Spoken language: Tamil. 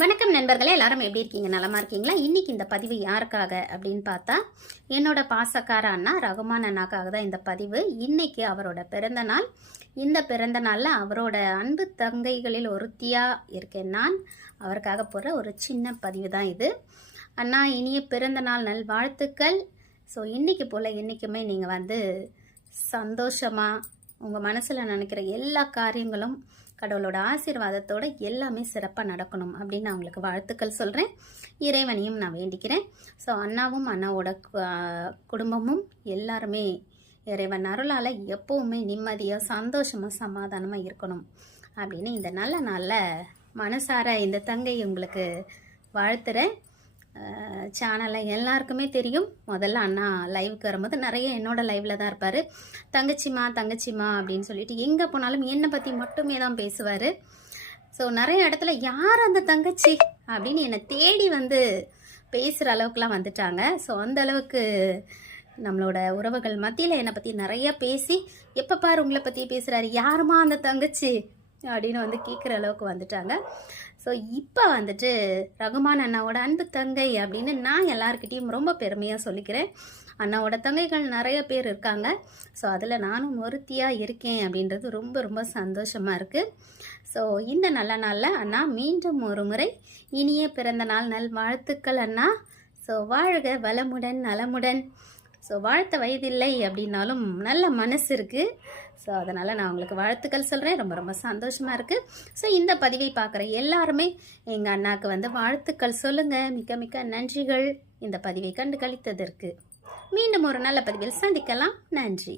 வணக்கம் நண்பர்களே, எல்லாரும் எப்படி இருக்கீங்க? நலமா இருக்கீங்களா? இன்னைக்கு இந்த பதிவு யாருக்காக அப்படின்னு பார்த்தா, என்னோட பாசக்கார அண்ணா ரகுமான் அண்ணாக்காக தான் இந்த பதிவு. இன்னைக்கு அவரோட பிறந்த நாள். இந்த பிறந்த நாளில் அவரோட அன்பு தங்கைகளில் ஒருத்தியா இருக்கேன் நான். அவருக்காக போகிற ஒரு சின்ன பதிவு தான் இது. அண்ணா, இனிய பிறந்த நாள் நல்வாழ்த்துக்கள். ஸோ இன்னைக்கு போல் என்றைக்குமே நீங்கள் சந்தோஷமாக உங்கள் மனசில் நினைக்கிற எல்லா காரியங்களும் கடவுளோட ஆசீர்வாதத்தோடு எல்லாமே சிறப்பாக நடக்கணும் அப்படின்னு நான் உங்களுக்கு வாழ்த்துக்கள் சொல்கிறேன். இறைவனையும் நான் வேண்டிக்கிறேன். ஸோ அண்ணாவும் அண்ணாவோட குடும்பமும் எல்லாருமே இறைவன் அருளால் எப்போவுமே நிம்மதியாக சந்தோஷமாக சமாதானமாக இருக்கணும் அப்படின்னு இந்த நல்ல நாளில் மனசார இந்த தங்கை உங்களுக்கு வாழ்த்துறேன். சேனலில் எல்லாருக்குமே தெரியும். முதல்ல அண்ணா லைவுக்கு வரும்போது நிறைய என்னோட லைவில் தான் இருப்பார். தங்கச்சிமா தங்கச்சிமா அப்படின்னு சொல்லிட்டு எங்கே போனாலும் என்னை பற்றி மட்டுமே தான் பேசுவார். ஸோ நிறைய இடத்துல யார் அந்த தங்கச்சி அப்படின்னு என்னை தேடி பேசுகிற அளவுக்குலாம் வந்துட்டாங்க. ஸோ அந்த அளவுக்கு நம்மளோட உறவுகள் மத்தியில் என்னை பற்றி நிறைய பேசி, எப்போ பாரு உங்களை பற்றி பேசுகிறாரு, யாருமா அந்த தங்கச்சி அப்படின்னு கேட்குற அளவுக்கு வந்துட்டாங்க. ஸோ இப்போ ரகுமான் அண்ணாவோட அன்பு தங்கை அப்படின்னு நான் எல்லாருக்கிட்டையும் ரொம்ப பெருமையாக சொல்லிக்கிறேன். அண்ணாவோட தங்கைகள் நிறைய பேர் இருக்காங்க. ஸோ அதில் நானும் ஒருத்தியாக இருக்கேன் அப்படின்றது ரொம்ப ரொம்ப சந்தோஷமாக இருக்குது. ஸோ இந்த நல்ல நாளில் அண்ணா மீண்டும் ஒரு முறை இனிய பிறந்த நாள் நல் வாழ்த்துக்கள் அண்ணா. ஸோ வாழ்க வளமுடன் நலமுடன். ஸோ வாழ்த்த வயதில்லை அப்படின்னாலும் நல்ல மனசு இருக்குது. ஸோ அதனால் நான் உங்களுக்கு வாழ்த்துக்கள் சொல்கிறேன். ரொம்ப ரொம்ப சந்தோஷமாக இருக்குது. ஸோ இந்த பதிவை பார்க்குற எல்லாருமே எங்கள் அண்ணாவுக்கு வாழ்த்துக்கள் சொல்லுங்கள். மிக்க மிக்க நன்றிகள் இந்த பதிவை கண்டு கழித்ததற்கு. மீண்டும் ஒரு நல்ல பதிவில் சந்திக்கலாம். நன்றி.